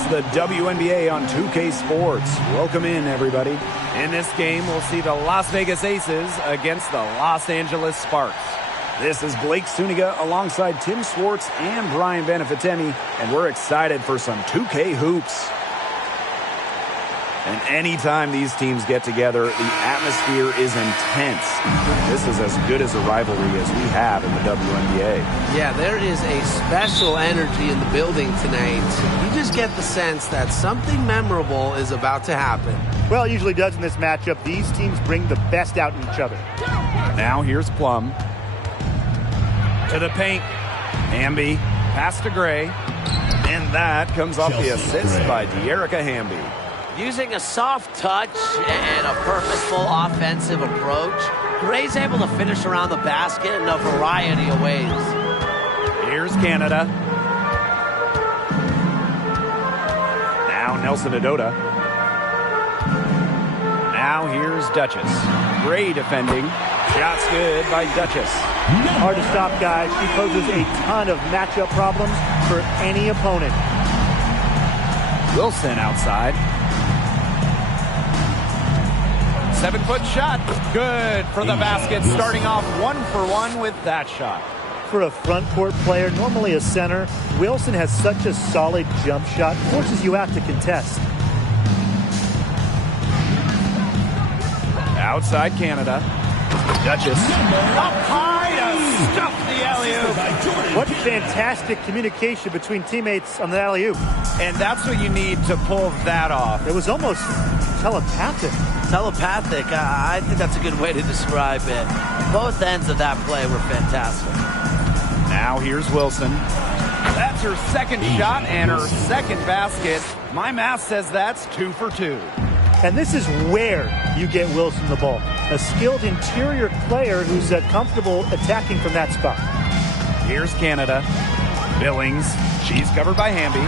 It's the WNBA on 2K Sports. Welcome in, everybody. In this game, we'll see the Las Vegas Aces against the Los Angeles Sparks. This is Blake Suniga alongside Tim Swartz and Brian Benefitemi, and we're excited for some 2K hoops. And anytime these teams get together, the atmosphere is intense. This is as good as a rivalry as we have in the WNBA. Yeah, there is a special energy in the building tonight. You just get the sense that something memorable is about to happen. Well, it usually does in this matchup. These teams bring the best out in each other. Now here's Plum. To the paint. Hamby. Pass to Gray. And that comes off the assist by De'Erica Hamby. Using a soft touch and a purposeful offensive approach, Gray's able to finish around the basket in a variety of ways. Here's Canada. Now Nelson Adota. Now here's Duchess. Gray defending. Shots good by Duchess. Hard to stop, guys. She poses a ton of matchup problems for any opponent. Wilson outside. 7-foot shot. Good for the basket. Starting off 1-for-1 with that shot. For a front court player, normally a center, Wilson has such a solid jump shot, forces you out to contest. Outside Canada. Duchess. Up high to stuff the alley-oop. What fantastic communication between teammates on the alley-oop. And that's what you need to pull that off. It was almost telepathic. Telepathic, I think that's a good way to describe it. Both ends of that play were fantastic. Now here's Wilson. That's her second shot and her second basket. My math says that's 2 for 2. And this is where you get Wilson the ball. A skilled interior player who's comfortable attacking from that spot. Here's Canada. Billings. She's covered by Hamby.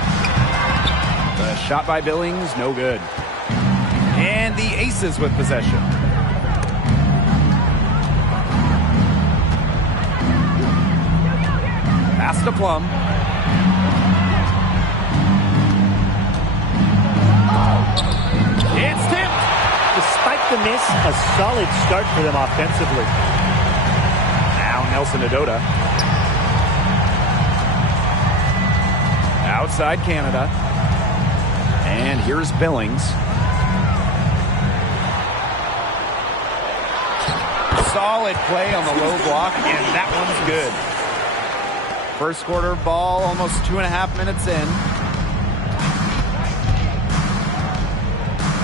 The shot by Billings, no good. And the Aces with possession. Pass to Plum. It's tipped. Despite the miss, a solid start for them offensively. Now Nelson Adota. Outside Canada. And here's Billings. Solid play on the low block, and that one's good. First quarter ball, almost 2.5 minutes in.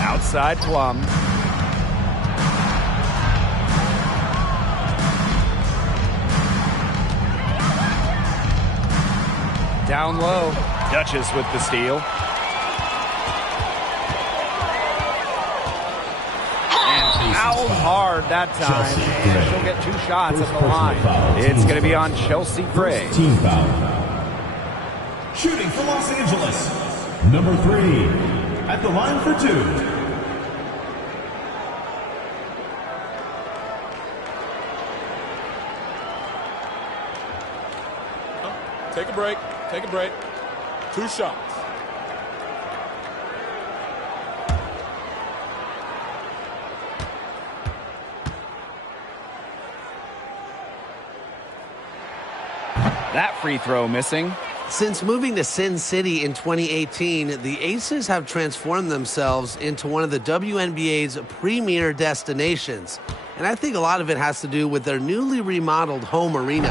Outside Plum. Down low. Duchess with the steal. Fouled hard that time, and she'll get 2 shots at the line. It's going to be on Chelsea Gray. Team foul. Shooting for Los Angeles, number 3, at the line for 2. Take a break. Take a break. 2 shots. That free throw missing. Since moving to Sin City in 2018, the Aces have transformed themselves into one of the WNBA's premier destinations. And I think a lot of it has to do with their newly remodeled home arena.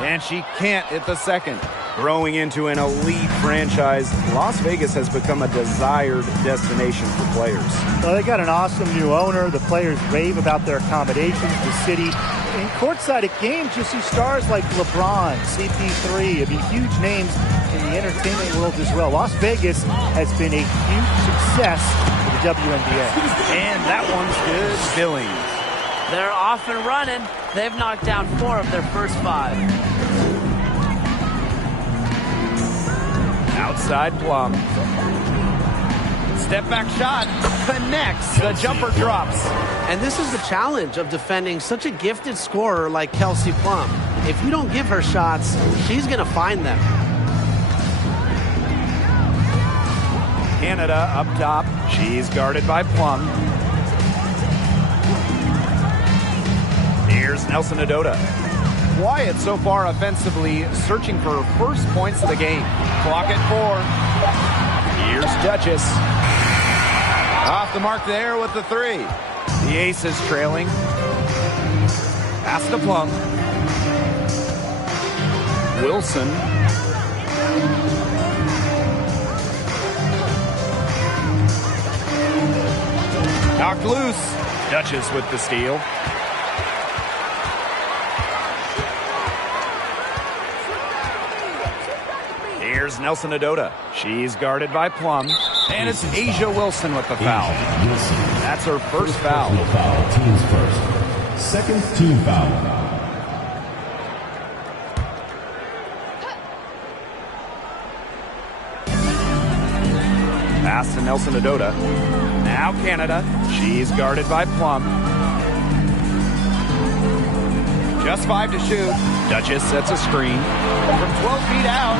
And she can't hit the second. Growing into an elite franchise, Las Vegas has become a desired destination for players. Well, they got an awesome new owner. The players rave about their accommodations, the city. In courtside at games, you'll see stars like LeBron, CP3. I mean, huge names in the entertainment world as well. Las Vegas has been a huge success for the WNBA. And that one's good. Billings. They're off and running. They've knocked down 4 of their first 5. Outside Plum. Step back shot. Connects. The jumper drops. And this is the challenge of defending such a gifted scorer like Kelsey Plum. If you don't give her shots, she's going to find them. Canada up top. She's guarded by Plum. Here's Nelson Adota. Quiet so far offensively, searching for her first points of the game. Clock at 4. Here's Duchess. Off the mark there with the 3. The Aces trailing. Pass to Plum. Wilson. Knocked loose. Duchess with the steal. Here's Nelson Adota. She's guarded by Plum. And it's Asia Wilson with the foul. That's her first foul. Team's first. Second team foul. Pass to Nelson Adota. Now Canada. She's guarded by Plum. Just 5 to shoot. Duchess sets a screen. From 12 feet out,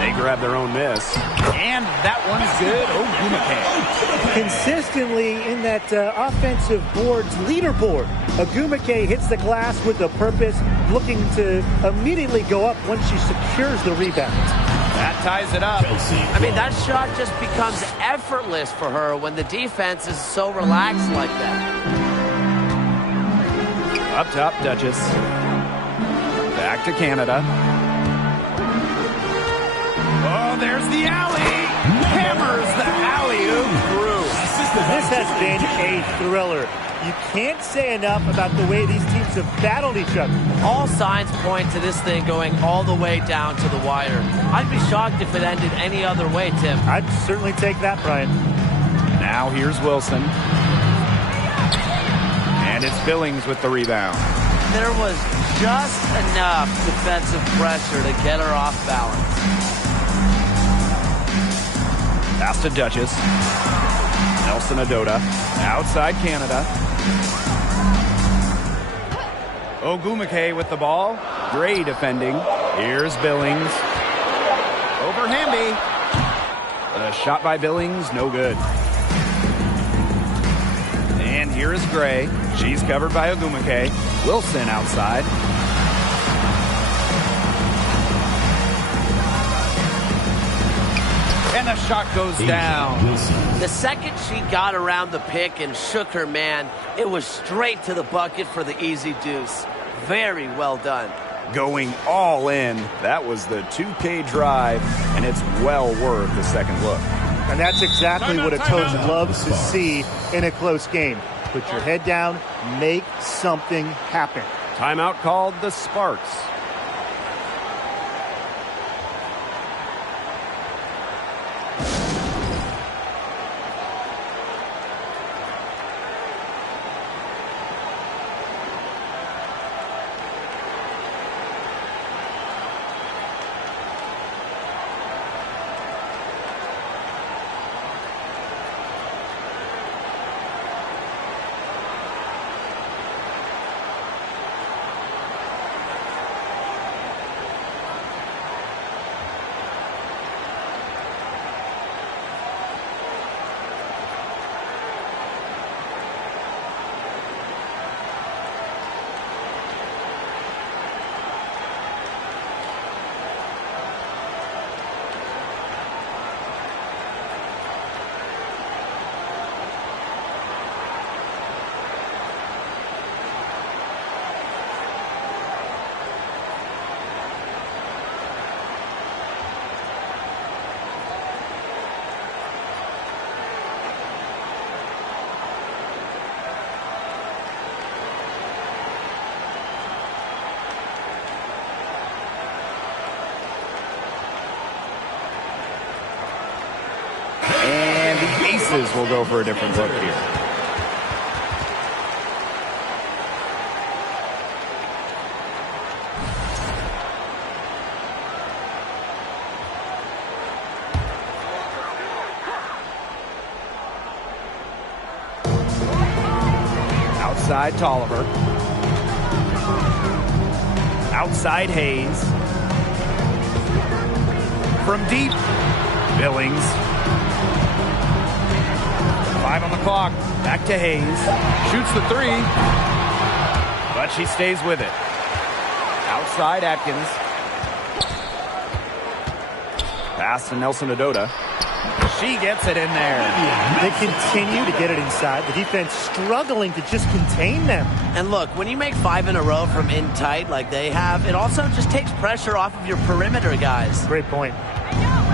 they grab their own miss. And that one's good. Ogumake. Consistently in that offensive board's leaderboard, Ogumake hits the glass with a purpose, looking to immediately go up once she secures the rebound. That ties it up. I mean, that shot just becomes effortless for her when the defense is so relaxed like that. Up top, Duchess. Back to Canada. Oh, there's the alley. Hammers the alley-oop through. This has been a thriller. You can't say enough about the way these teams have battled each other. All signs point to this thing going all the way down to the wire. I'd be shocked if it ended any other way, Tim. I'd certainly take that, Brian. Now here's Wilson. And it's Billings with the rebound. There was just enough defensive pressure to get her off balance. Pass to Duchess. Nelson Adota. Outside Canada. Ogumake with the ball. Gray defending. Here's Billings. Over Hamby. A shot by Billings, no good. And here is Gray. She's covered by Ogumake. Wilson outside. And the shot goes down. The second she got around the pick and shook her man, it was straight to the bucket for the easy deuce. Very well done. Going all in. That was the 2K drive, and it's well worth the second look. And that's exactly what a coach loves to see in a close game. Put your head down, make something happen. Timeout called the Sparks. Aces will go for a different look here. Outside Tolliver. Outside Hayes. From deep, Billings. 5 on the clock. Back to Hayes. Shoots the 3. But she stays with it. Outside Atkins. Pass to Nelson Adota. She gets it in there. They continue to get it inside. The defense struggling to just contain them. And look, when you make 5 in a row from in tight like they have, it also just takes pressure off of your perimeter guys. Great point.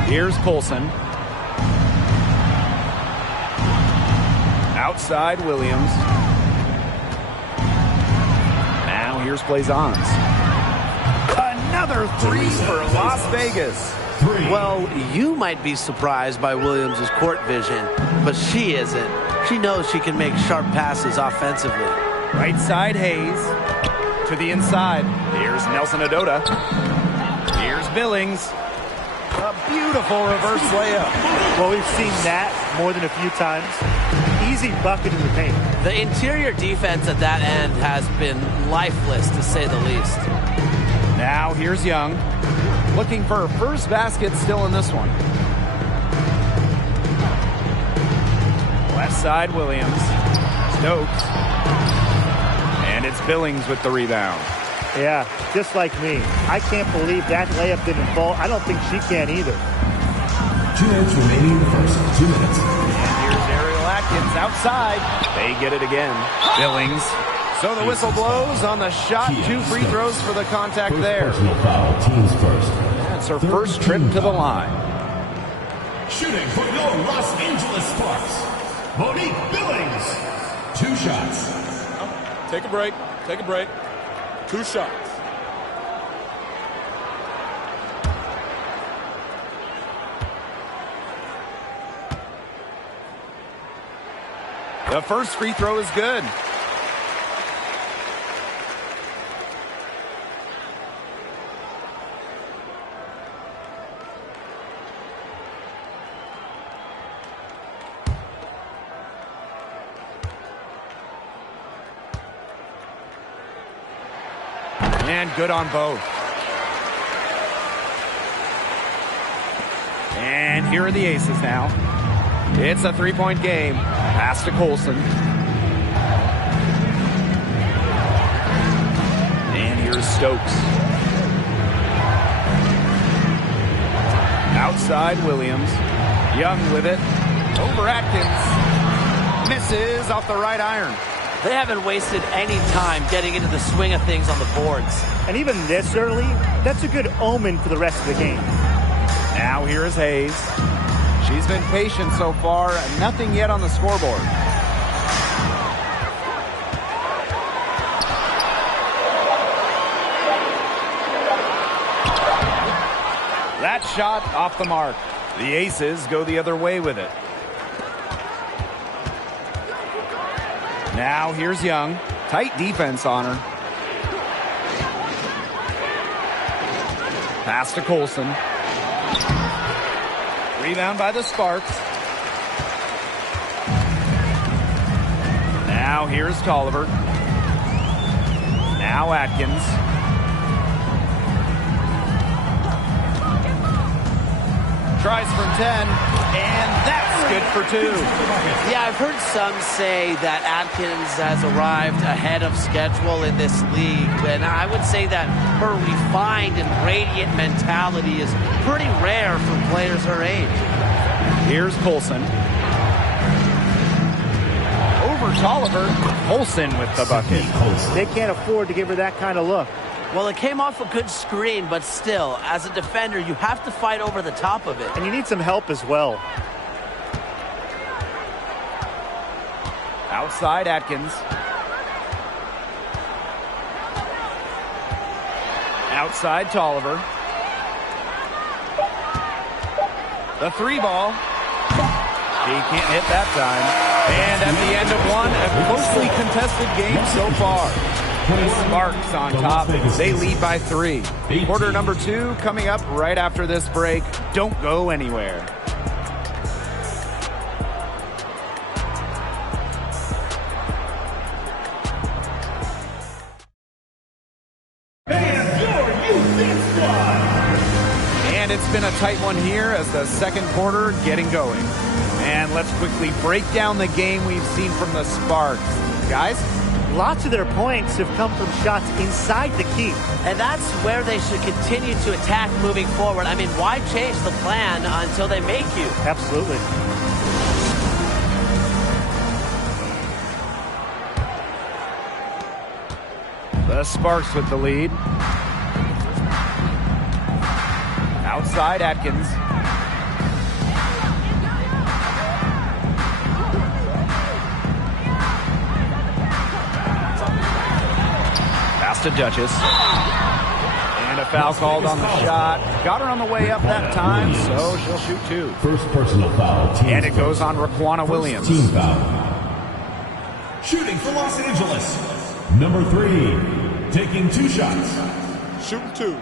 Here's Colson. Outside Williams. Now here's Blazons. Another 3 for Las Vegas. Well, you might be surprised by Williams' court vision, but she isn't. She knows she can make sharp passes offensively. Right side Hayes. To the inside. Here's Nelson Adota. Here's Billings. A beautiful reverse layup. Well, we've seen that more than a few times. Easy bucket in the paint. The interior defense at that end has been lifeless, to say the least. Now here's Young. Looking for her first basket still in this one. Left side Williams. Stokes. And it's Billings with the rebound. Yeah, just like me. I can't believe that layup didn't fall. I don't think she can either. 2 minutes remaining in the first. 2 minutes. And here's Ariel Atkins outside. They get it again. Billings. So the whistle blows on the shot. 2 free throws for the contact there. Personal foul. Teams first. That's her first trip to the line. Shooting for your Los Angeles Sparks, Monique Billings. 2 shots. Take a break. Take a break. 2 shots. The first free throw is good. And good on both. And here are the aces now. It's a 3-point game. Pass to Colson. And here's Stokes. Outside Williams. Young with it. Over Atkins. Misses off the right iron. They haven't wasted any time getting into the swing of things on the boards. And even this early, that's a good omen for the rest of the game. Now here is Hayes. She's been patient so far. Nothing yet on the scoreboard. That shot off the mark. The Aces go the other way with it. Now here's Young. Tight defense on her. Pass to Colson. Rebound by the Sparks. Now here's Tolliver. Now Atkins. Tries from 10, and that's good for 2. Yeah, I've heard some say that Atkins has arrived ahead of schedule in this league, and I would say that her refined and radiant mentality is pretty rare for players her age. Here's Colson. Over Tolliver. Colson with the bucket. They can't afford to give her that kind of look. Well, it came off a good screen, but still, as a defender, you have to fight over the top of it. And you need some help as well. Outside Atkins. Outside Tolliver. The 3 ball. He can't hit that time. And at the end of one, a closely contested game so far. Sparks on top. They lead by 3. Quarter number 2 coming up right after this break. Don't go anywhere. And it's been a tight one here as the second quarter getting going. And let's quickly break down the game we've seen from the Sparks. Guys? Lots of their points have come from shots inside the key. And that's where they should continue to attack moving forward. I mean, why change the plan until they make you? Absolutely. The Sparks with the lead. Outside Atkins. Pass to Duchess. And a foul called on the shot. Got her on the way up that time, so she'll shoot two. First personal foul. And it goes on Raquana Williams. Team foul. Shooting for Los Angeles. Number 3, taking 2 shots. Shooting 2.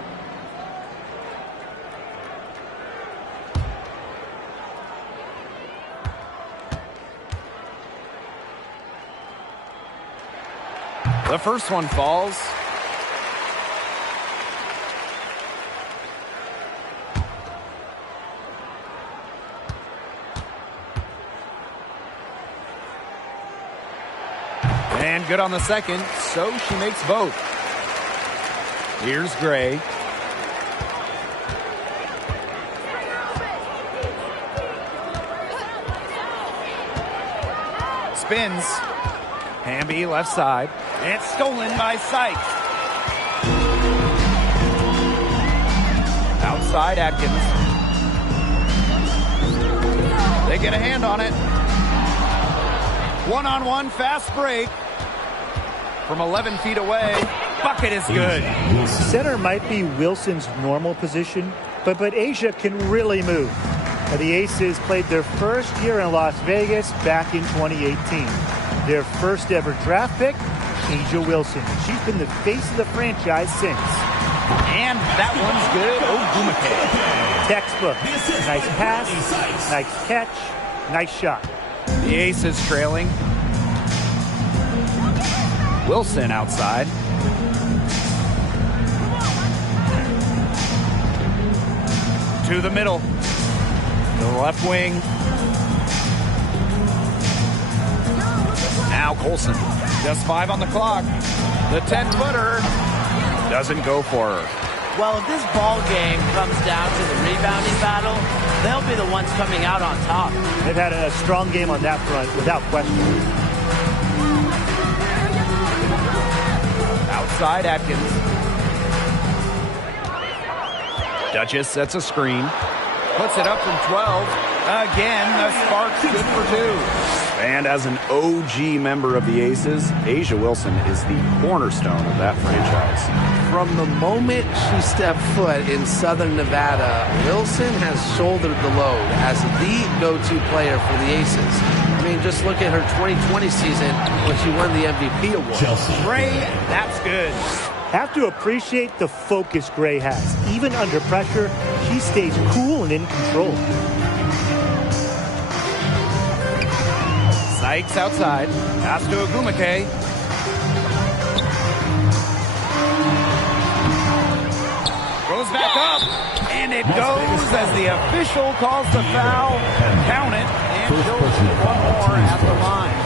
The first one falls. And good on the second, so she makes both. Here's Gray. Spins. Hamby left side. And stolen by Sykes. Outside Atkins. They get a hand on it. One-on-one fast break. From 11 feet away. Bucket is good. Center might be Wilson's normal position, but A'ja can really move. Now, the Aces played their first year in Las Vegas back in 2018. Their first ever draft pick, A'ja Wilson. She's been the face of the franchise since. And that one's good. Ogwumike. Textbook. Nice pass, nice catch, nice shot. The Aces trailing. Wilson outside. To the middle. To the left wing. Now Colson. Just 5 on the clock. The 10-footer doesn't go for her. Well, if this ball game comes down to the rebounding battle, they'll be the ones coming out on top. They've had a strong game on that front, without question. Outside Atkins. Duchess sets a screen. Puts it up from 12. Again, the Sparks good for 2. And as an OG member of the Aces, A'ja Wilson is the cornerstone of that franchise. From the moment she stepped foot in Southern Nevada, Wilson has shouldered the load as the go-to player for the Aces. I mean, just look at her 2020 season when she won the MVP award. Chelsea. Gray, that's good. Have to appreciate the focus Gray has. Even under pressure, she stays cool and in control. Sykes outside. Pass to Ogwumike. Goes back up. And it goes as the official calls the foul. Count it. And she'll shoot one more at the line.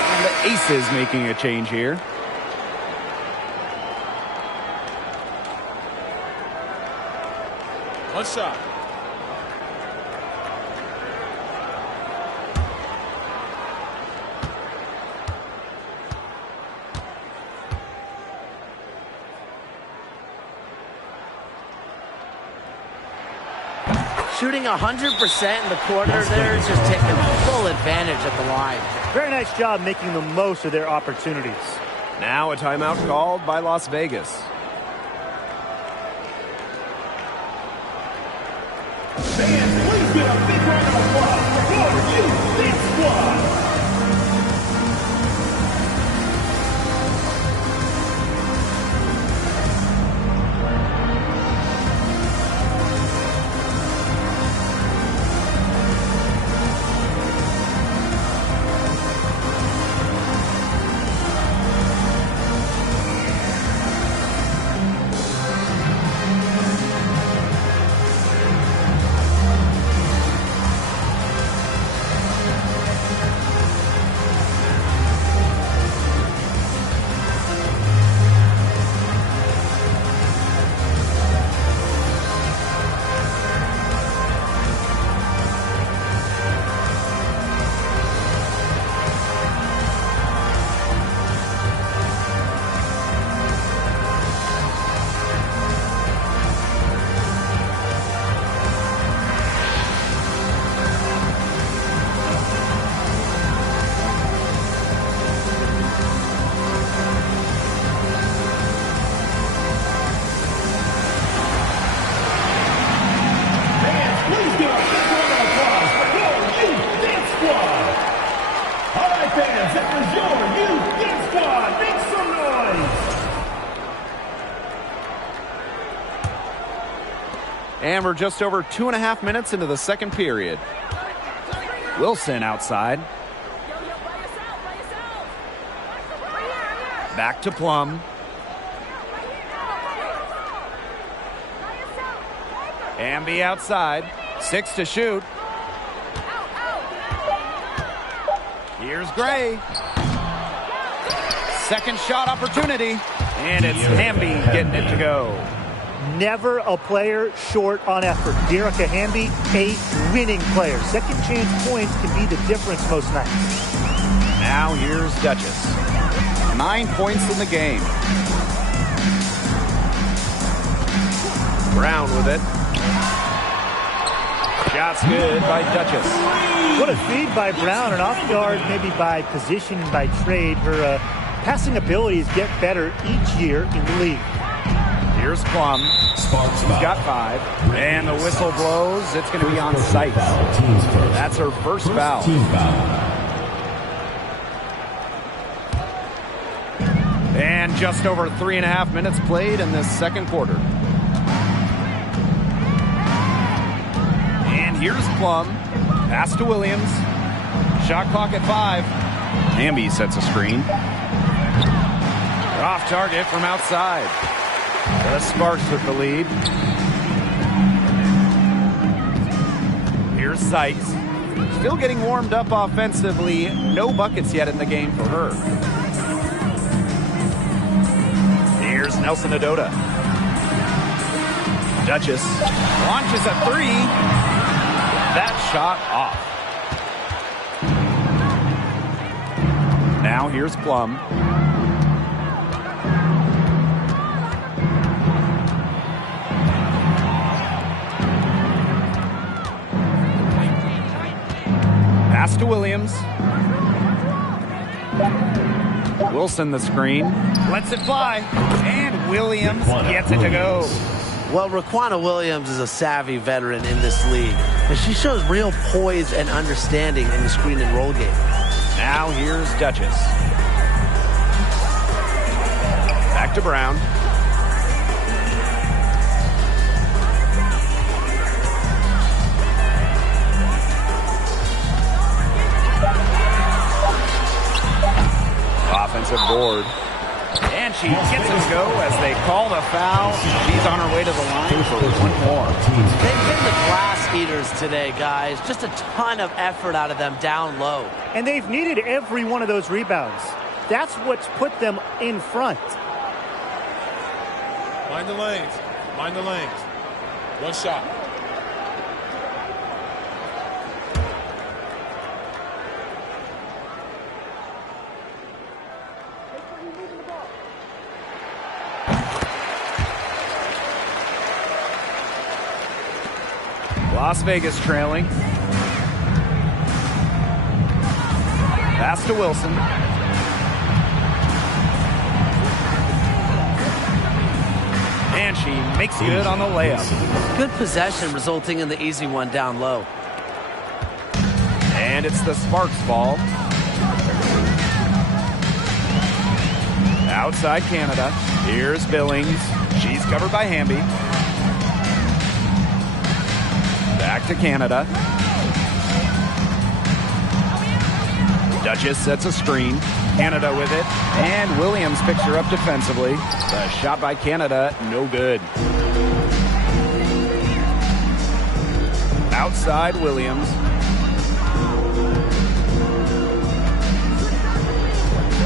And the Aces making a change here. One shot. Shooting 100% in the quarter, they're just taking full advantage at the line. Very nice job making the most of their opportunities. Now a timeout called by Las Vegas. Fans, please give a big round of applause for you, this squad. And we're just over 2.5 minutes into the second period. Wilson outside. Back to Plum. Hamby outside. 6 to shoot. Here's Gray. Second shot opportunity. And it's Hamby getting it to go. Never a player short on effort. Dearica Hamby, a winning player. Second chance points can be the difference most nights. Now here's Duchess. 9 points in the game. Brown with it. Shot's good by Duchess. What a feed by Brown, and off guard maybe by position and by trade. Her passing abilities get better each year in the league. Here's Plum. Sparks He's got 5. And the whistle blows. It's going to be on Sykes. That's her first foul. Team foul. And just over 3.5 minutes played in this second quarter. And here's Plum. Pass to Williams. Shot clock at 5. Hamby sets a screen. Off target from outside. The Sparks took the lead. Here's Sykes. Still getting warmed up offensively. No buckets yet in the game for her. Here's Nelson Adota. Duchess launches a 3. That shot off. Now here's Plum. Pass to Williams. Wilson the screen. Lets it fly. And Williams gets it to go. Well, Raquana Williams is a savvy veteran in this league, and she shows real poise and understanding in the screen and roll game. Now here's Duchess. Back to Brown. Offensive board. And she gets it to go as they call the foul. She's on her way to the line for one more. They've been the glass eaters today, guys. Just a ton of effort out of them down low. And they've needed every one of those rebounds. That's what's put them in front. Mind the lanes. Mind the lanes. One shot. Las Vegas trailing. Pass to Wilson. And she makes good on the layup. Good possession resulting in the easy one down low. And it's the Sparks ball. Outside Canada. Here's Billings. She's covered by Hamby. Back to Canada. Duchess sets a screen. Canada with it. And Williams picks her up defensively. The shot by Canada, no good. Outside Williams.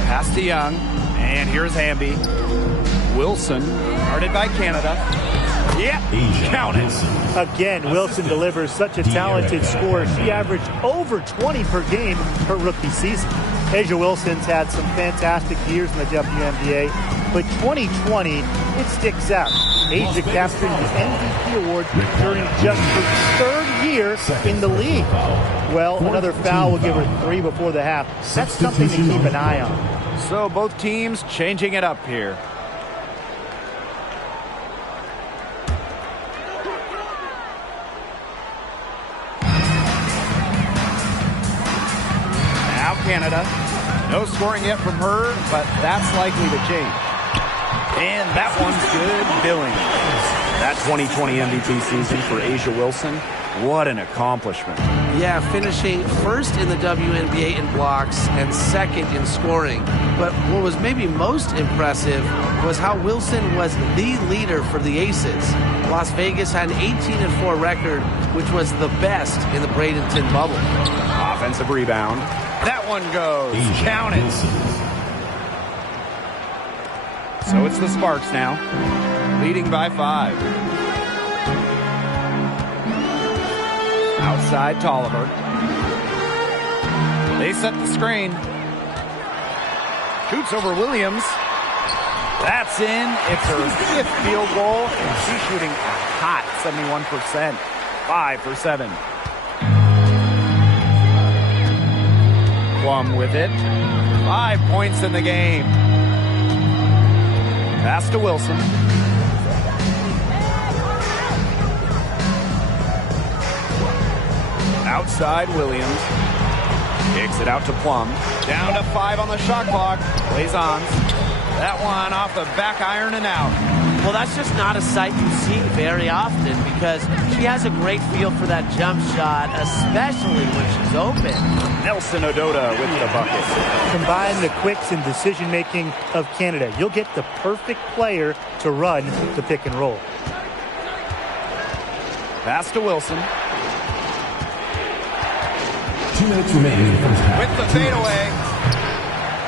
Pass to Young. And here's Hamby. Wilson, guarded by Canada. Yeah, count it. Again, Wilson delivers such a talented scorer. She averaged over 20 per game her rookie season. A'ja Wilson's had some fantastic years in the WNBA, but 2020, it sticks out. A'ja capturing the MVP award during just her third year in the league. Well, another foul will give her 3 before the half. That's something to keep an eye on. So both teams changing it up here. Canada. No scoring yet from her, but that's likely to change. And that one's good. Billings. That 2020 MVP season for A'ja Wilson, what an accomplishment. Yeah, finishing first in the WNBA in blocks and second in scoring. But what was maybe most impressive was how Wilson was the leader for the Aces. Las Vegas had an 18-4 record, which was the best in the Bradenton bubble. Offensive rebound. That one goes. Count it. So it's the Sparks now, leading by 5. Outside Tolliver. They set the screen. Shoots over Williams. That's in. It's her 5th field goal, and she's shooting a hot 71%. 5 for 7. Plum with it. 5 points in the game. Pass to Wilson. Outside Williams. Kicks it out to Plum. Down to 5 on the shot clock. Plays on. That one off the back iron and out. Well, that's just not a sight you see very often because she has a great feel for that jump shot, especially when she's open. Nelson Ododa with the bucket. Combine the quicks and decision-making of Canada. You'll get the perfect player to run the pick and roll. Pass to Wilson. 2 minutes remaining in the first half. With the fadeaway.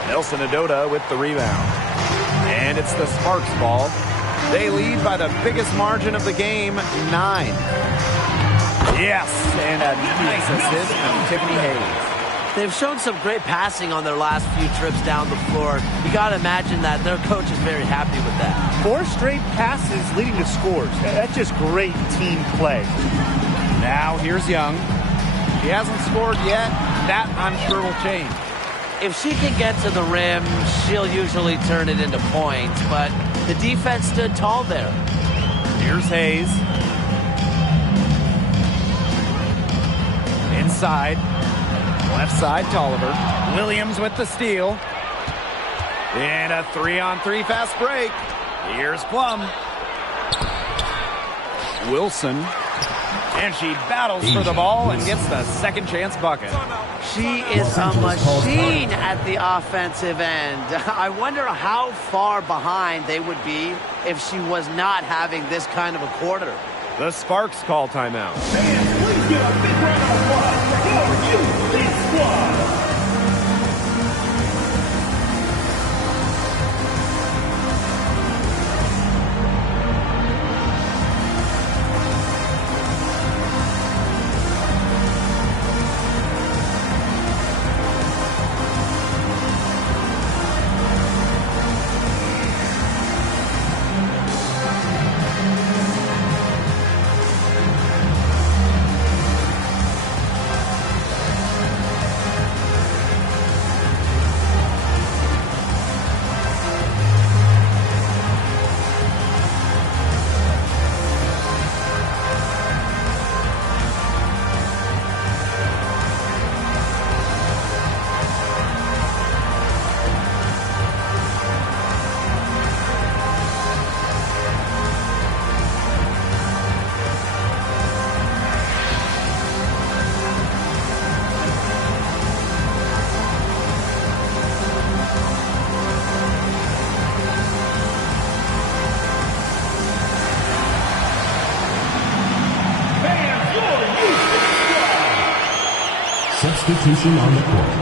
Nelson Ododa with the rebound. And it's the Sparks ball. They lead by the biggest margin of the game, 9. Yes, and a nice assist from Tiffany Hayes. They've shown some great passing on their last few trips down the floor. You got to imagine that their coach is very happy with that. 4 straight passes leading to scores. That's just great team play. Now here's Young. He hasn't scored yet. That, I'm sure, will change. If she can get to the rim, she'll usually turn it into points, but the defense stood tall there. Here's Hayes. Inside. Left side, Tolliver. Williams with the steal. And a 3-on-3 fast break. Here's Plum. Wilson. And she battles for the ball and gets the second chance bucket. She is a machine at the offensive end. I wonder how far behind they would be if she was not having this kind of a quarter. The Sparks call timeout. Fans, please give a big round of applause for your Youth Squad. Substitution on the court.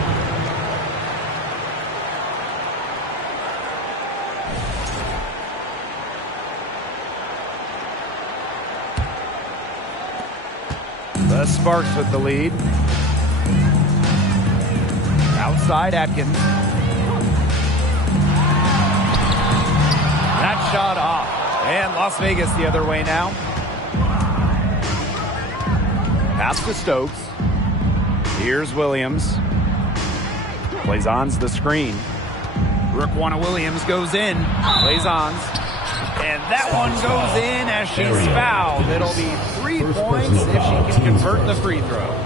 The Sparks with the lead. Outside Atkins. That shot off. And Las Vegas the other way now. Pass to Stokes. Here's Williams. Plays on's the screen. Raquana Williams goes in. Plays on's. And that one goes in as she's fouled. It'll be 3 points if she can convert the free throw.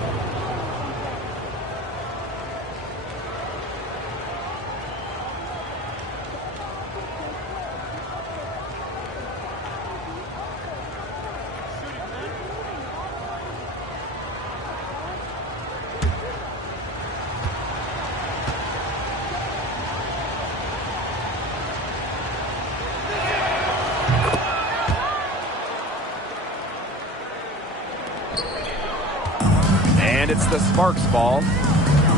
it's the Sparks ball.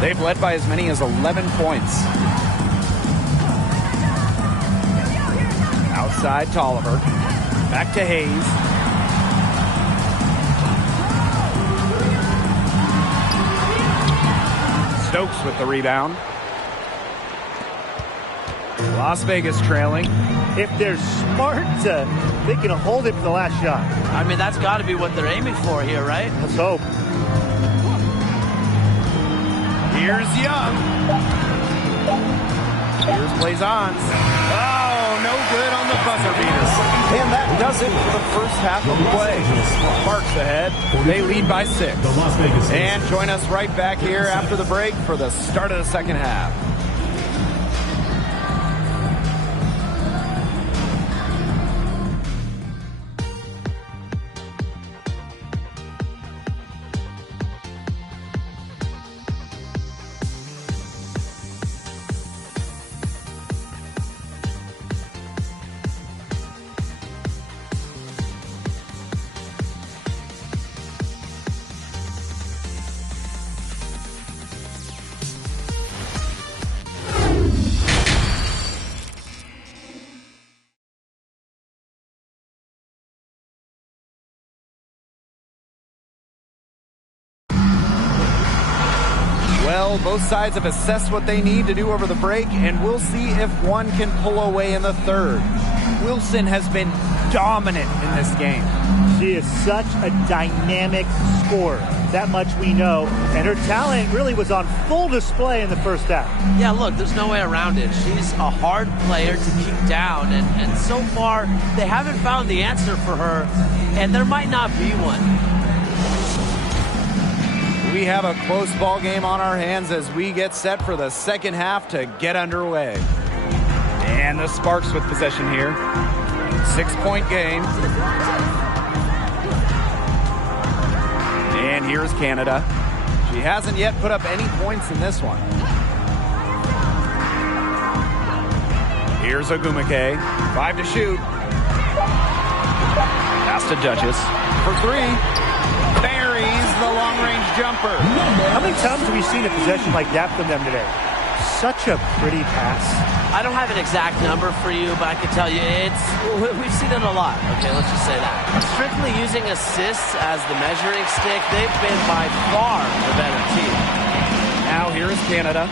They've led by as many as 11 points. Outside Tolliver. Back to Hayes. Stokes with the rebound. Las Vegas trailing. If they're smart, they can hold it for the last shot. I mean, that's got to be what they're aiming for here, right? Let's hope. Here's Young. Here's plays on. Oh, no good on the buzzer beater. And that does it for the first half of play. Sparks ahead. They lead by 6. And join us right back here after the break for the start of the second half. Well, both sides have assessed what they need to do over the break, and we'll see if one can pull away in the third. Wilson has been dominant in this game. She is such a dynamic scorer. That much we know. And her talent really was on full display in the first half. Yeah, look, there's no way around it. She's a hard player to keep down, and so far, they haven't found the answer for her, and there might not be one. We have a close ball game on our hands as we get set for the second half to get underway. And the Sparks with possession here. 6-point game. And here's Canada. She hasn't yet put up any points in this one. Here's Ogumake. 5 to shoot. Pass to Duchess. For 3. Buries the long-range jumper. How many times have we seen a possession like that from them today? Such a pretty pass. I don't have an exact number for you, but I can tell you we've seen it a lot. Okay, let's just say that. Strictly using assists as the measuring stick, they've been by far the better team. Now here is Canada.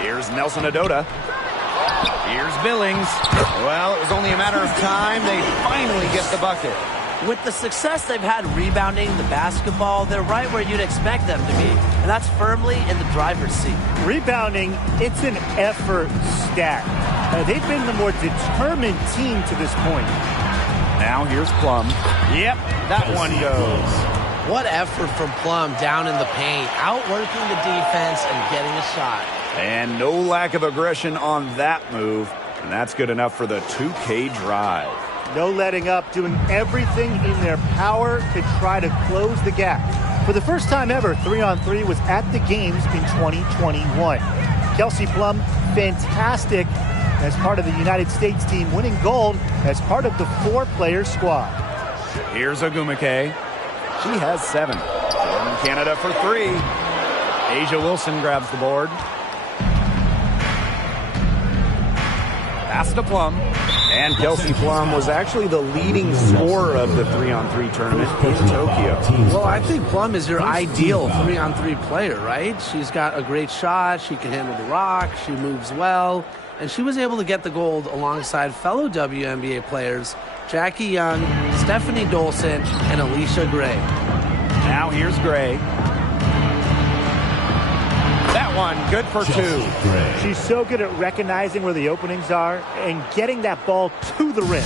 Here's Nelson Adota. Here's Billings. Well, it was only a matter of time. They finally get the bucket. With the success they've had rebounding the basketball, they're right where you'd expect them to be, and that's firmly in the driver's seat. Rebounding, it's an effort stat. They've been the more determined team to this point. Now here's Plum. Yep, that one goes. What effort from Plum down in the paint, outworking the defense and getting a shot. And no lack of aggression on that move. And that's good enough for the 2K drive. No letting up, doing everything in their power to try to close the gap. For the first time ever, 3-on-3 was at the games in 2021. Kelsey Plum, fantastic as part of the United States team, winning gold as part of the 4-player squad. Here's Ogumake. She has 7. Jordan Canada for 3. Asia Wilson grabs the board. Pass to Plum. And Kelsey Plum was actually the leading scorer of the 3-on-3 tournament in Tokyo. Well, I think Plum is your ideal 3-on-3 player, right? She's got a great shot. She can handle the rock. She moves well. And she was able to get the gold alongside fellow WNBA players Jackie Young, Stephanie Dolson, and Alicia Gray. Now here's Gray. That one, good for 2. She's so good at recognizing where the openings are and getting that ball to the rim.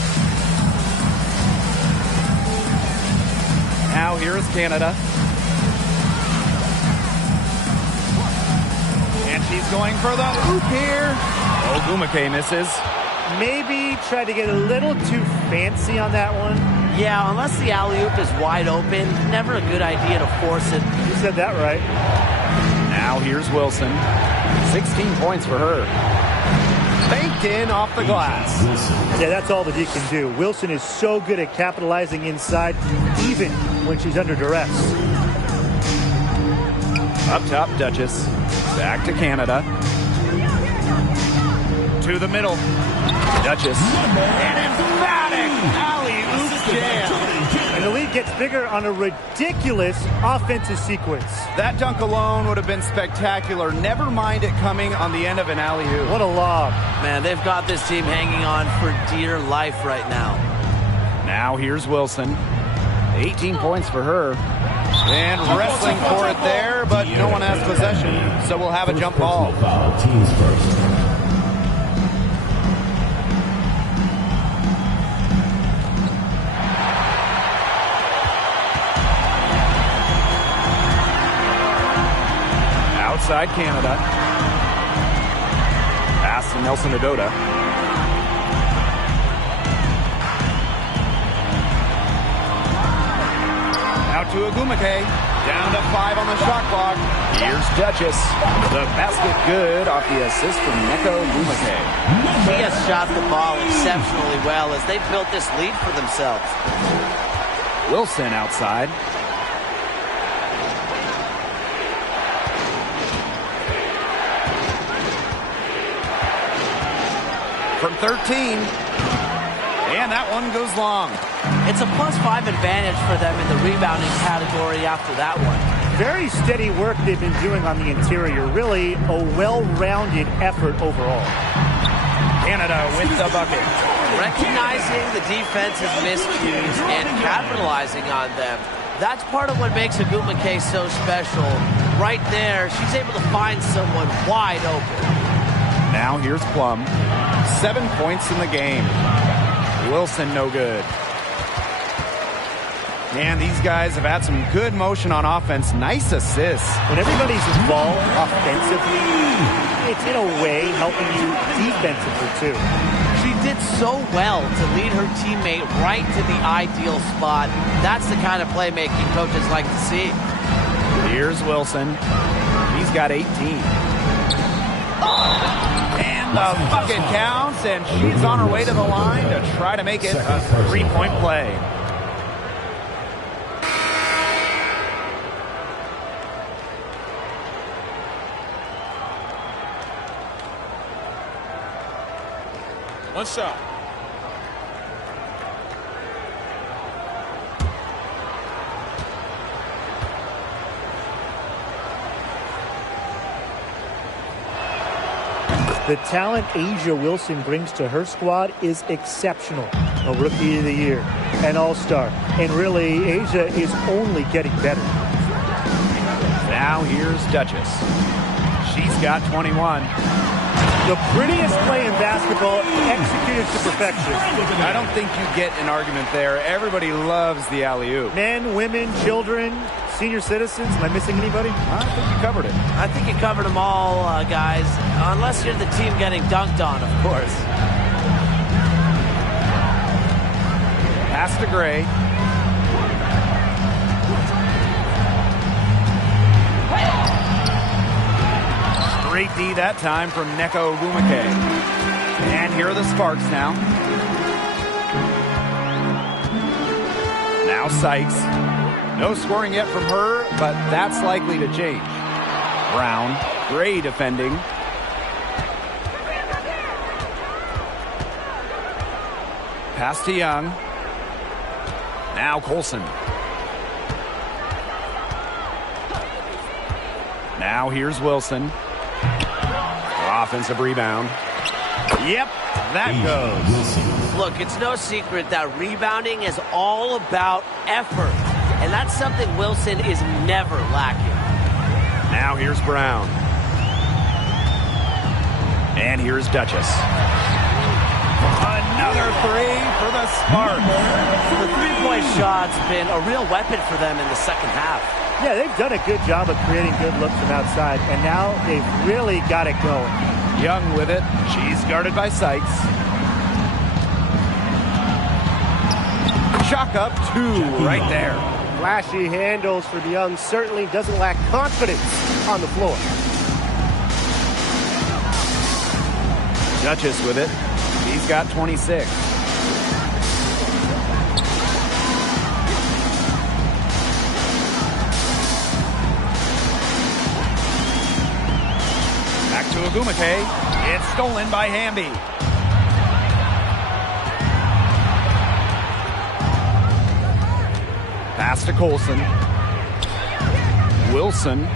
Now here is Canada. And she's going for the hoop here. Ogumake misses. Maybe tried to get a little too fancy on that one. Yeah, unless the alley-oop is wide open, never a good idea to force it. You said that right. Now here's Wilson. 16 points for her. banked in off the glass. Yeah, that's all that he can do. Wilson is so good at capitalizing inside, even when she's under duress. Up top, Duchess. Back to Canada. To the middle. Duchess. An emphatic alley-oop jam. And the lead gets bigger on a ridiculous offensive sequence. That dunk alone would have been spectacular. Never mind it coming on the end of an alley-oop. What a lob. Man, they've got this team hanging on for dear life right now. Now here's Wilson. 18 points for her. And wrestling for it there, but no one has possession, so we'll have a jump ball. Teams first. Outside Canada. Pass to Nelson Ododa. Out to Agumake. Down to 5 on the shot clock. Here's Duchess. The basket good off the assist from Neko Agumake. She has shot the ball exceptionally well as they built this lead for themselves. Wilson outside. From 13. And that one goes long. It's a +5 advantage for them in the rebounding category after that one. Very steady work they've been doing on the interior. Really a well-rounded effort overall. Canada with the bucket. Recognizing the defense's miscues and capitalizing on them. That's part of what makes Agumake so special. Right there, she's able to find someone wide open. Now here's Plum. 7 points in the game. Wilson no good. And these guys have had some good motion on offense. Nice assists. When everybody's involved offensively, it's in a way helping you defensively too. She did so well to lead her teammate right to the ideal spot. That's the kind of playmaking coaches like to see. Here's Wilson. He's got 18. And the bucket counts, and she's on her way to the line to try to make it a 3-point play. One shot. The talent A'ja Wilson brings to her squad is exceptional. A Rookie of the Year, an All-Star, and really, A'ja is only getting better. Now here's Duchess. She's got 21. The prettiest play in basketball, executed to perfection. I don't think you get an argument there. Everybody loves the alley-oop. Men, women, children, senior citizens. Am I missing anybody? I think you covered it. I think you covered them all, guys. Unless you're the team getting dunked on, of course. Pass to Gray. Straight D that time from Neko Agumake. And here are the Sparks now. Now Sykes. No scoring yet from her, but that's likely to change. Brown. Gray defending. Pass to Young. Now Colson. Now here's Wilson. Offensive rebound. Yep, that goes. Look, it's no secret that rebounding is all about effort. And that's something Wilson is never lacking. Now here's Brown. And here's Duchess. Another three for the Sparks. The three-point shot's been a real weapon for them in the second half. Yeah, they've done a good job of creating good looks from outside, and now they've really got it going. Young with it. She's guarded by Sykes. Chalk up two right there. Flashy handles for the Young. Certainly doesn't lack confidence on the floor. Duchess with it. He's got 26. Back to Ogumake. It's stolen by Hamby. Pass to Colson. Wilson.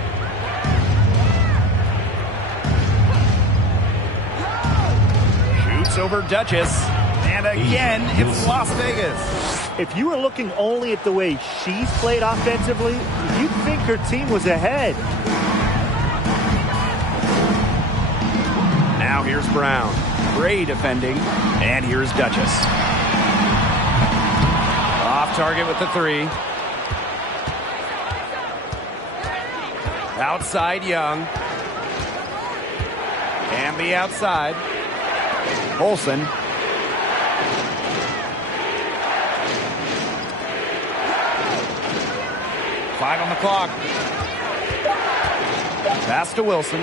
Shoots over Duchess. And again, it's Las Vegas. If you were looking only at the way she's played offensively, you'd think her team was ahead. Now here's Brown. Bray defending. And here's Duchess. Off target with the 3. Outside Young. Hamby outside. Olsen. Five on the clock. Pass to Wilson.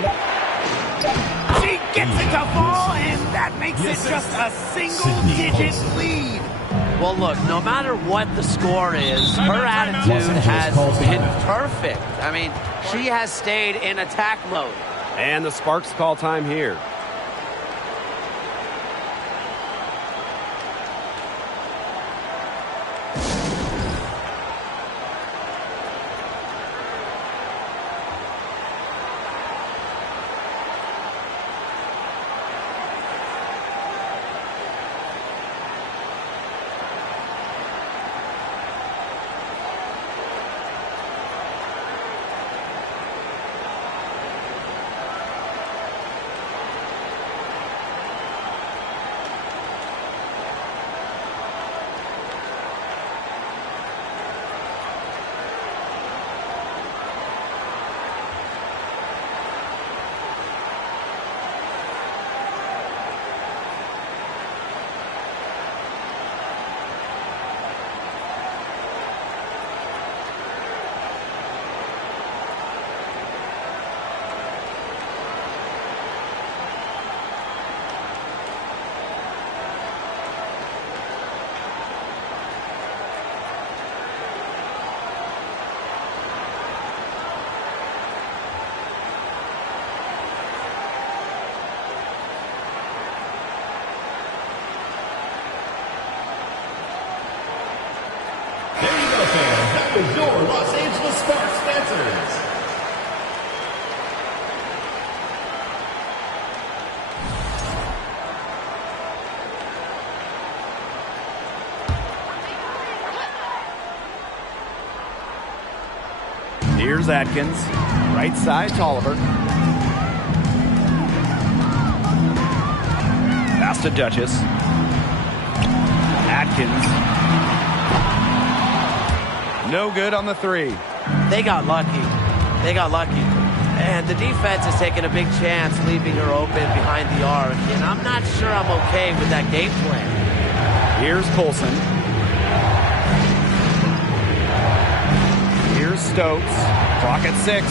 She gets it to fall, and that makes it just a single-digit lead. Well, look, no matter what the score is, her attitude has been perfect. I mean, she has stayed in attack mode. And the Sparks call time here. With your Los Angeles Sparks dancers. Here's Atkins. Right side to Oliver. Pass to Duchess. Atkins. No good on the 3. They got lucky. They got lucky. And the defense is taking a big chance, leaving her open behind the arc. And I'm not sure I'm okay with that game plan. Here's Colson. Here's Stokes. Clock at 6.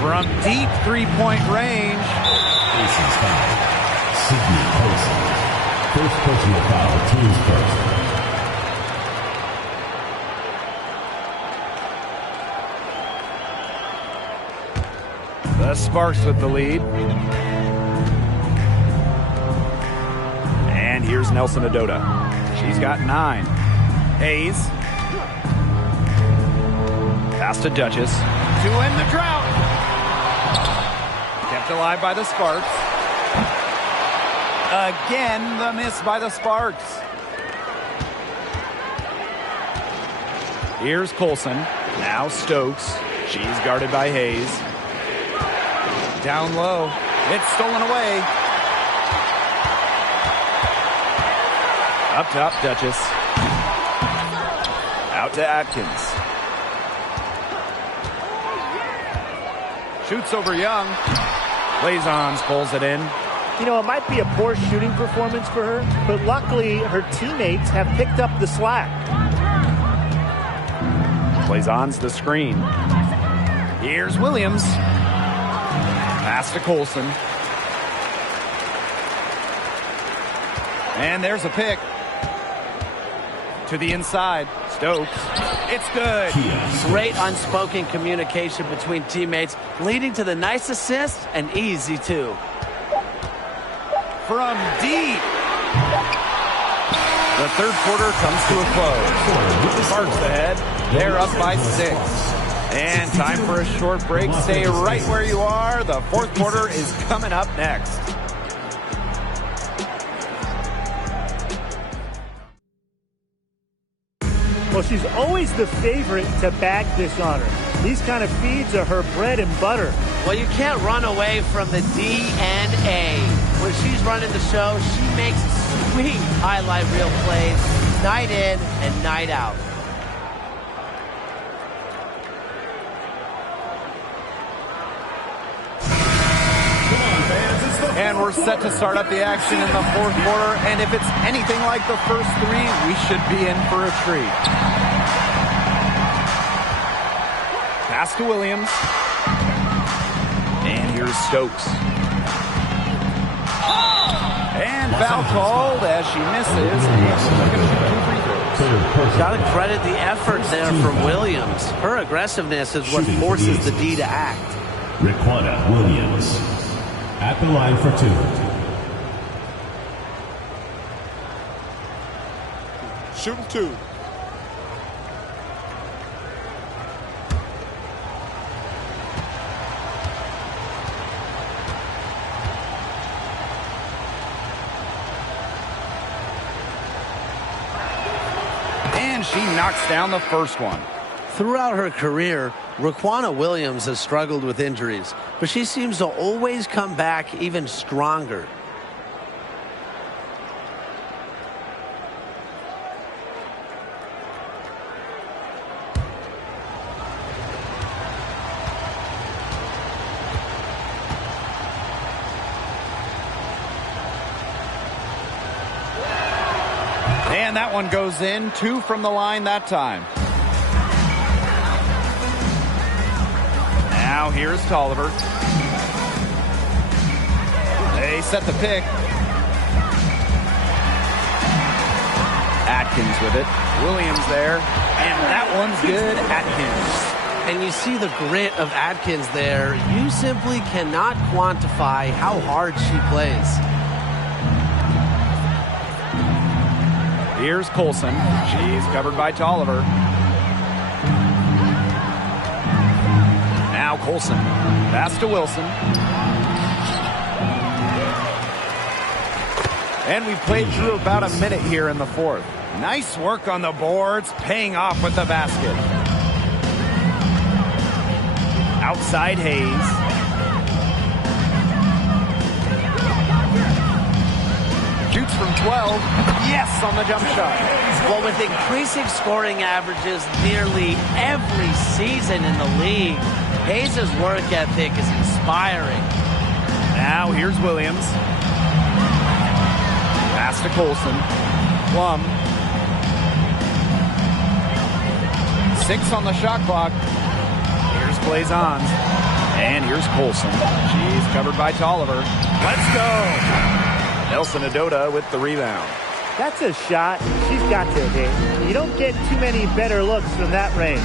From deep 3-point range. Aces foul. Sydney Colson. First personal foul, team's first. The Sparks with the lead. And here's Nelson Adota. She's got 9. Hayes. Pass to Duchess. To end the drought. Kept alive by the Sparks. Again, the miss by the Sparks. Here's Colson. Now Stokes. She's guarded by Hayes. Down low. It's stolen away. Up top, Duchess. Out to Atkins. Shoots over Young. Blazons pulls it in. You know, it might be a poor shooting performance for her, but luckily her teammates have picked up the slack. Blazons the screen. Here's Williams. Pass to Colson. And there's a pick. To the inside. Stokes. It's good. Great unspoken communication between teammates, leading to the nice assist and easy two. From deep. The third quarter comes to a close. Sparks ahead. They're up by 6. And time for a short break. Stay right where you are. The fourth quarter is coming up next. Well, she's always the favorite to bag this honor. These kind of feeds are her bread and butter. Well, you can't run away from the DNA. When she's running the show, she makes sweet highlight reel plays night in and night out. And we're set to start up the action in the fourth quarter. And if it's anything like the first 3, we should be in for a treat. Pass to Williams. And here's Stokes. And foul called as she misses. Got to credit the effort there from Williams. Her aggressiveness is what forces the D to act. Riquna Williams at the line for 2. Shooting 2. And she knocks down the first one. Throughout her career, Riquna Williams has struggled with injuries, but she seems to always come back even stronger. And that one goes in. 2 from the line that time. Now here's Tolliver. They set the pick. Atkins with it. Williams there. And that one's good. Atkins. And you see the grit of Atkins there. You simply cannot quantify how hard she plays. Here's Colson. She's covered by Tolliver. Now Colson. Pass to Wilson. And we've played through about a minute here in the fourth. Nice work on the boards, paying off with the basket. Outside Hayes. Shoots from 12. Yes, on the jump shot. Well, with increasing scoring averages nearly every season in the league, Hayes' work ethic is inspiring. Now here's Williams. Pass to Colson. Plum. 6 on the shot clock. Here's Blazons. And here's Colson. She's covered by Tolliver. Let's go. Nelson Adota with the rebound. That's a shot she's got to hit. You don't get too many better looks from that range.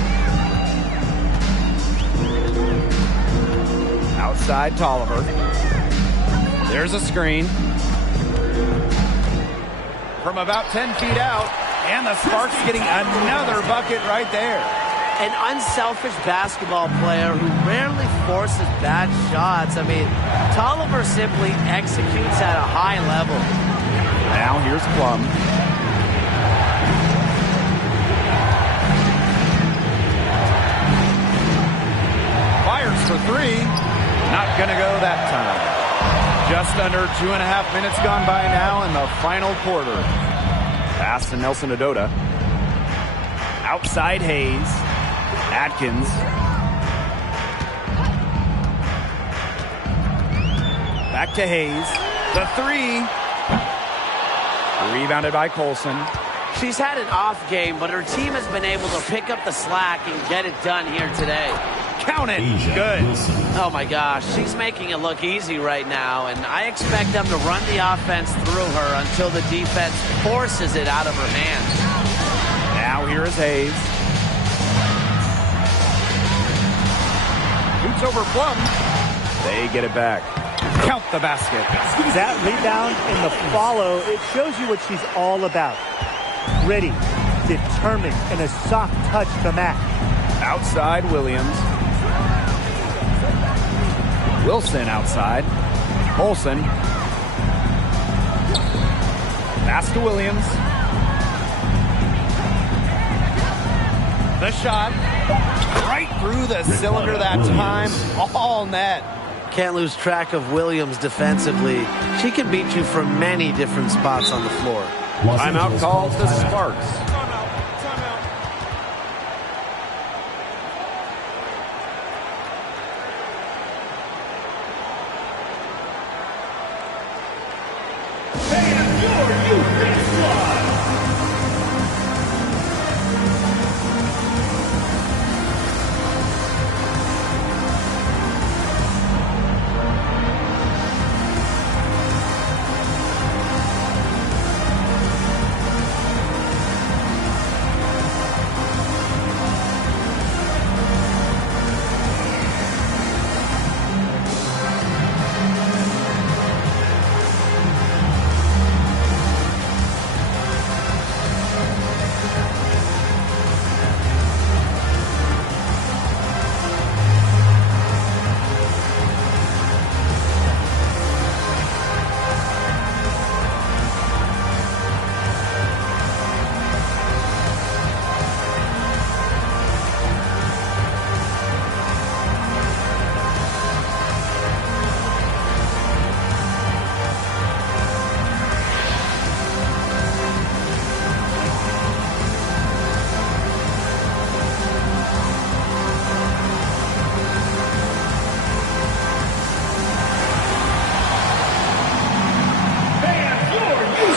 Outside Tolliver. There's a screen. From about 10 feet out. And the Sparks getting another bucket right there. An unselfish basketball player who rarely forces bad shots. I mean, Tolliver simply executes at a high level. Now here's Plum. Fires for 3. Not gonna go that time. Just under 2.5 minutes gone by now in the final quarter. Pass to Nelson Adota. Outside Hayes. Atkins. Back to Hayes. The 3. Rebounded by Colson. She's had an off game, but her team has been able to pick up the slack and get it done here today. Count it. Asia Good. Wilson. Oh my gosh, she's making it look easy right now, and I expect them to run the offense through her until the defense forces it out of her hands. Now here is Hayes. Shoots over Plum. They get it back. Count the basket. That rebound and the follow, it shows you what she's all about. Gritty, determined, and a soft touch to match. Outside Williams. Wilson outside. Olsen. Pass to Williams. The shot. Right through the cylinder that time. All net. Can't lose track of Williams defensively. She can beat you from many different spots on the floor. Timeout called the Sparks.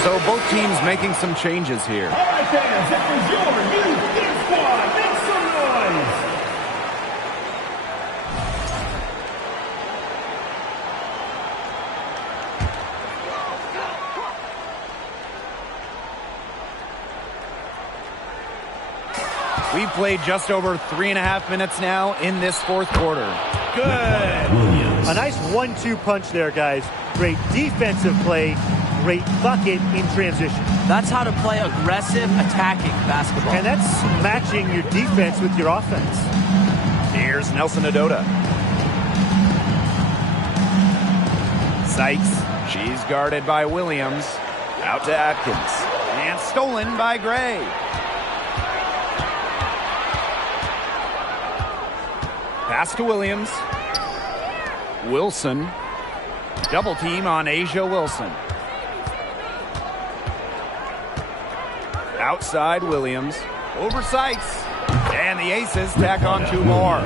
So both teams making some changes here. All right, fans, that was your new Hit Squad. Make some noise. We've played just over 3.5 minutes now in this fourth quarter. Good. Williams. A nice 1-2 punch there, guys. Great defensive play, great bucket in transition. That's how to play aggressive, attacking basketball. And that's matching your defense with your offense. Here's Nelson Adota. Sykes. She's guarded by Williams. Out to Atkins. And stolen by Gray. Pass to Williams. Wilson. Double team on Asia Wilson. Outside Williams. Over Sykes. And the Aces tack on 2 more.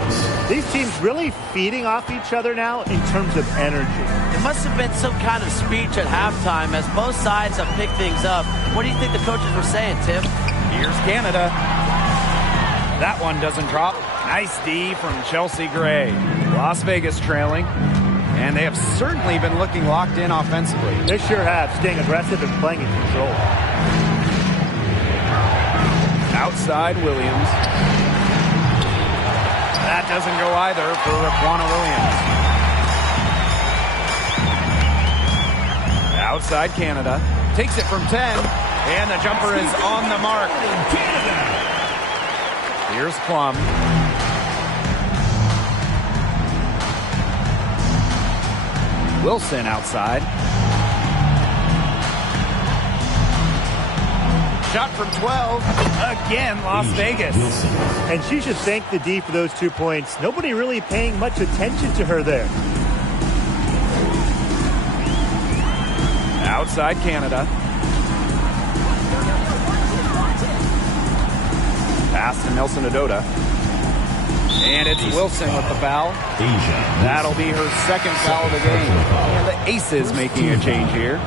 These teams really feeding off each other now in terms of energy. It must have been some kind of speech at halftime as both sides have picked things up. What do you think the coaches were saying, Tim? Here's Canada. That one doesn't drop. Nice D from Chelsea Gray. Las Vegas trailing. And they have certainly been looking locked in offensively. They sure have, staying aggressive and playing in control. Outside Williams. That doesn't go either for Raquana Williams. Outside Canada. Takes it from 10. And the jumper is on the mark. Here's Plum. Wilson outside. Shot from 12. Again, Las Vegas. And she should thank the D for those 2 points. Nobody really paying much attention to her there. Outside Canada. Pass to Nelson Adota. And it's Wilson with the foul. That'll be her second foul of the game. And the Aces making a change here.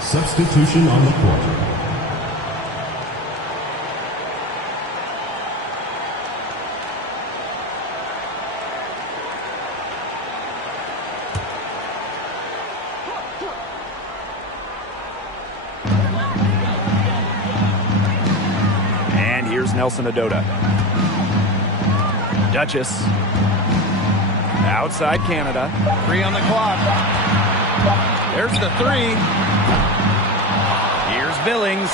Substitution on the court. Nelson Adota. Duchess. Outside Canada. 3 on the clock. There's the 3. Here's Billings.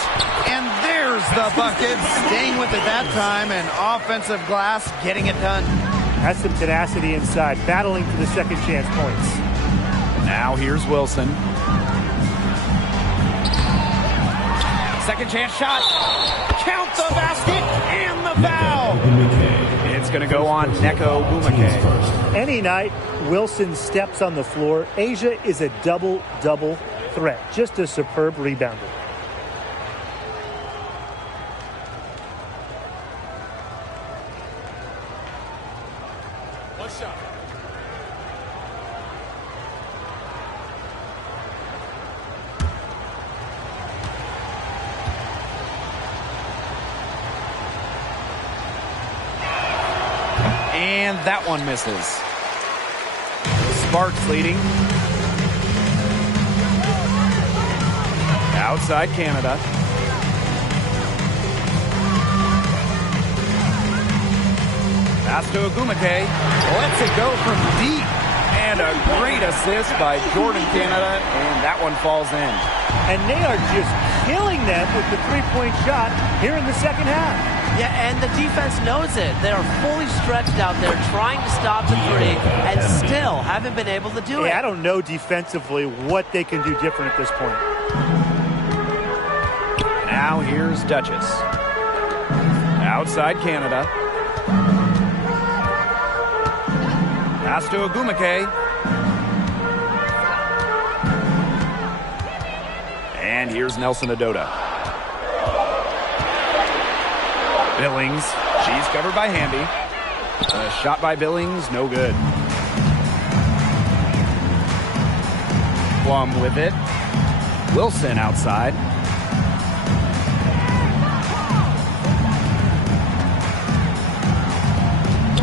And there's the bucket. Staying with it that time, and offensive glass getting it done. Has some tenacity inside, battling for the second chance points. Now here's Wilson. Second chance shot. Count the basket and the foul. It's going to go on Neko Ogwumike. Any night Wilson steps on the floor, Asia is a double-double threat. Just a superb rebounder. One shot. And that one misses. Sparks leading. Outside Canada. Pass to Ogwumike. Lets it go from deep. And a great assist by Jordan Canada. And that one falls in. And they are just killing them with the three-point shot here in the second half. Yeah, and the defense knows it. They are fully stretched out there trying to stop the 3 and still haven't been able to do it. I don't know defensively what they can do different at this point. Now here's Duchess. Outside Canada. Pass to Ogwumike. And here's Nelson Adota. Billings. She's covered by Hamby. A shot by Billings, no good. Plum with it. Wilson outside.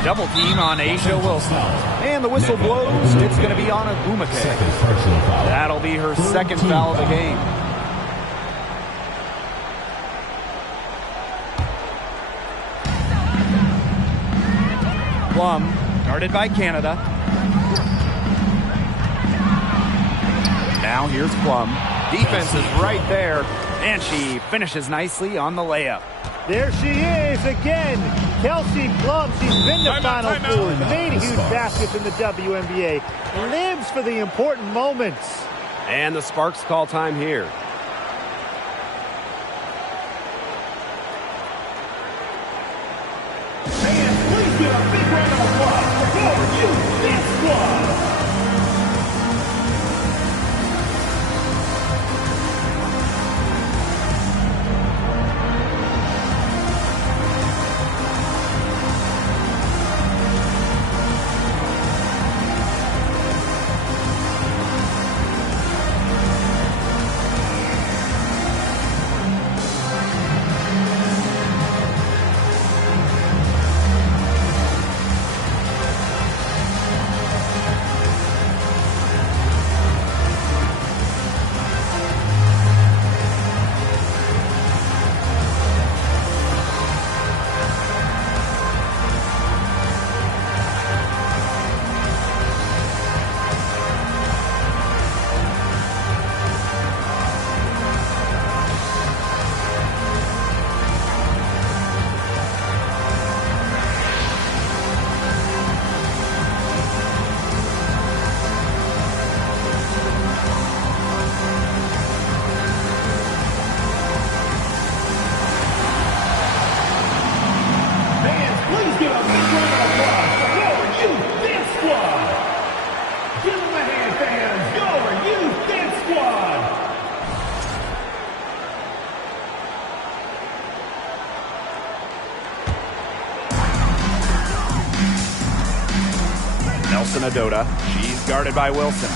Double team on Asia Wilson. And the whistle blows. It's going to be on Ogwumike. That'll be her second foul of the game. Plum, guarded by Canada. Now here's Plum. Defense is right there, and she finishes nicely on the layup. There she is again. Kelsey Plum, she's been to Final Fours, made huge baskets in the WNBA, lives for the important moments. And the Sparks call time here. Nelson Adota. She's guarded by Wilson.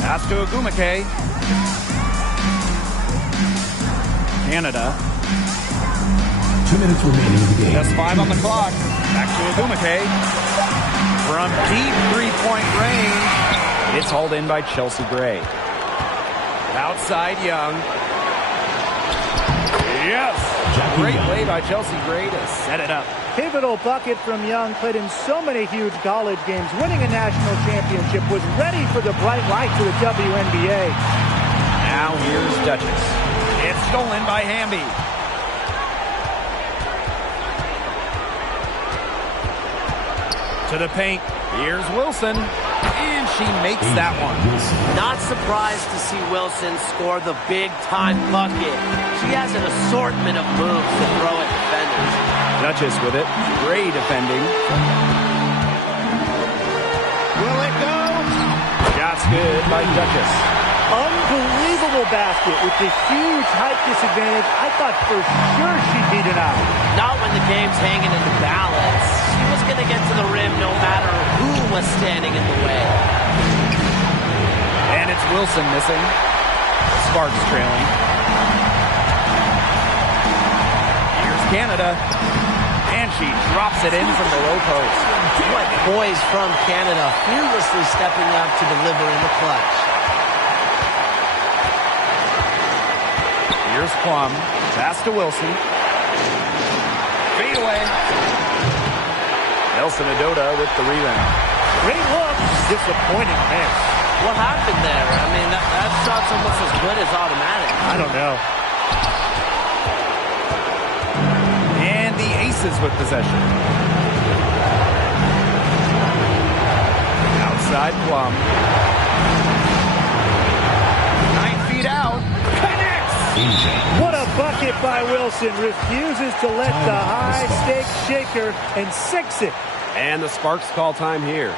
Pass to Ogwumike. Canada. 2 minutes remaining in the game. Just 5 on the clock. Back to Ogwumike. From deep three-point range. It's hauled in by Chelsea Gray. Outside Young. Yes. Great play by Chelsea Gray to set it up. Pivotal bucket from Young, played in so many huge college games, winning a national championship, was ready for the bright light to the WNBA. Now here's Duchess. It's stolen by Hamby. To the paint. Here's Wilson. And she makes that one. Not surprised to see Wilson score the big-time bucket. She has an assortment of moves to throw at defenders. Duchess with it. Gray defending. Will it go? Shot's good by Duchess. Unbelievable basket with the huge height disadvantage. I thought for sure she'd be denied. Not when the game's hanging in the balance. She was going to get to the rim no matter who was standing in the way. And it's Wilson missing. Sparks trailing. Here's Canada. And she drops it in from the low post. What boys from Canada fearlessly stepping up to deliver in the clutch. Here's Plum. Pass to Wilson. Fade away. Nelson Adota with the rebound. Great look. Disappointing miss. What happened there? I mean, that shot's almost as good as automatic. I don't know. And the Aces with possession. Outside Plum. 9 feet out. Connects! What a bucket by Wilson. Refuses to let the high-stakes shaker and sinks it. And the Sparks call time here.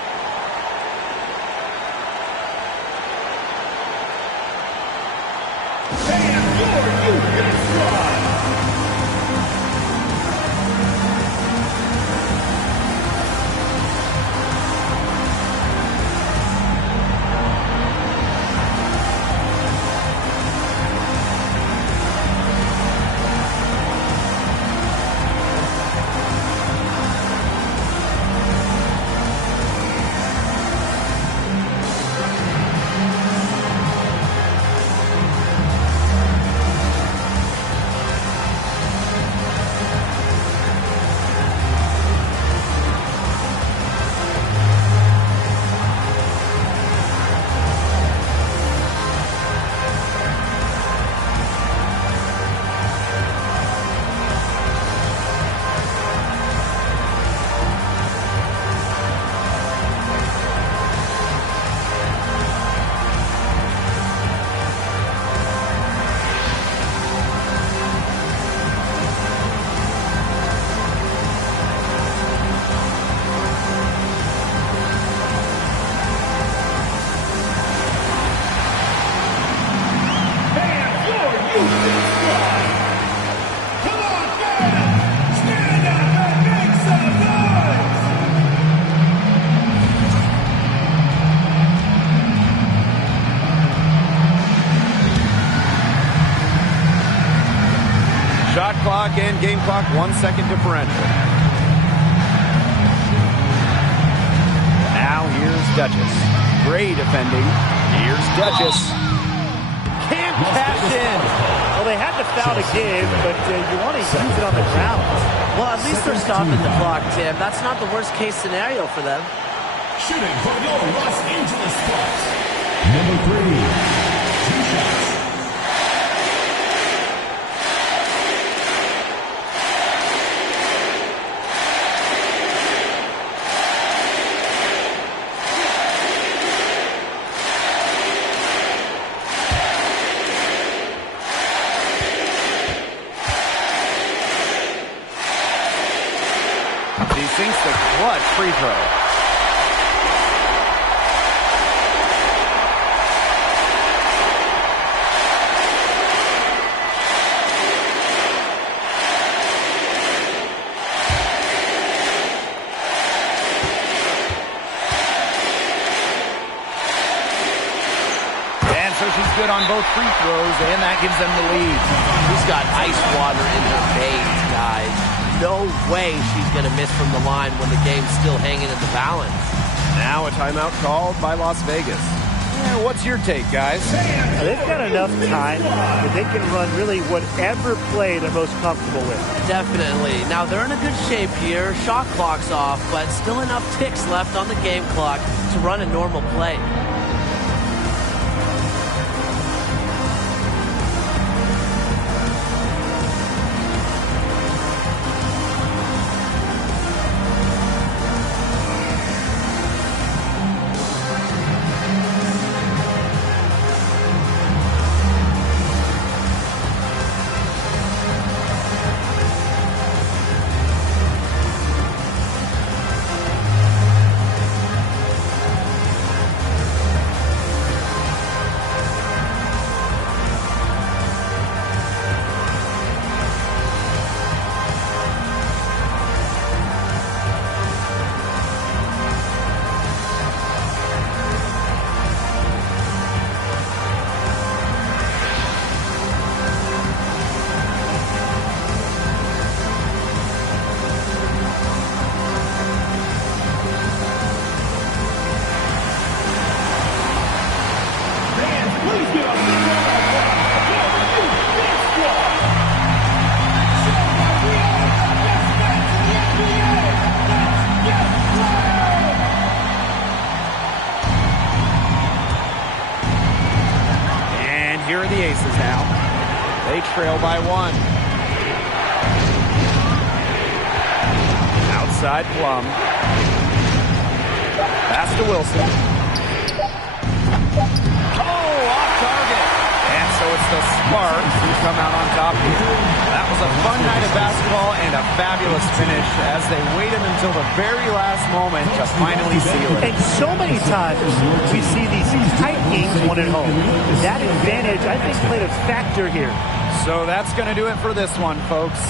Shot clock and game clock, 1 second differential. Now here's Duchess. Gray defending. Here's Duchess. Can't cash in. Well, they had to foul to give, but you want to use it on the ground. Well, at least they're stopping the clock, Tim. That's not the worst case scenario for them. Shooting for your Los Angeles Sparks. Number 3, 2 shots. He sinks the clutch free throw. And so she's good on both free throws, and that gives them the lead. She's got ice water in her veins, guys. No way she's going to miss from the line when the game's still hanging in the balance. Now a timeout called by Las Vegas. What's your take, guys? They've got enough time that they can run really whatever play they're most comfortable with. Definitely. Now, they're in a good shape here. Shot clock's off, but still enough ticks left on the game clock to run a normal play. Here are the Aces now. They trail by 1. Outside Plum. Pass to Wilson. Oh, off target. And so it's the Sparks who come out on top here. That was a fun night of basketball and a fabulous finish as they waited until the very last moment to finally seal it. And so many times we see these tight games won at home. That advantage, I think, played a factor here. So that's going to do it for this one, folks.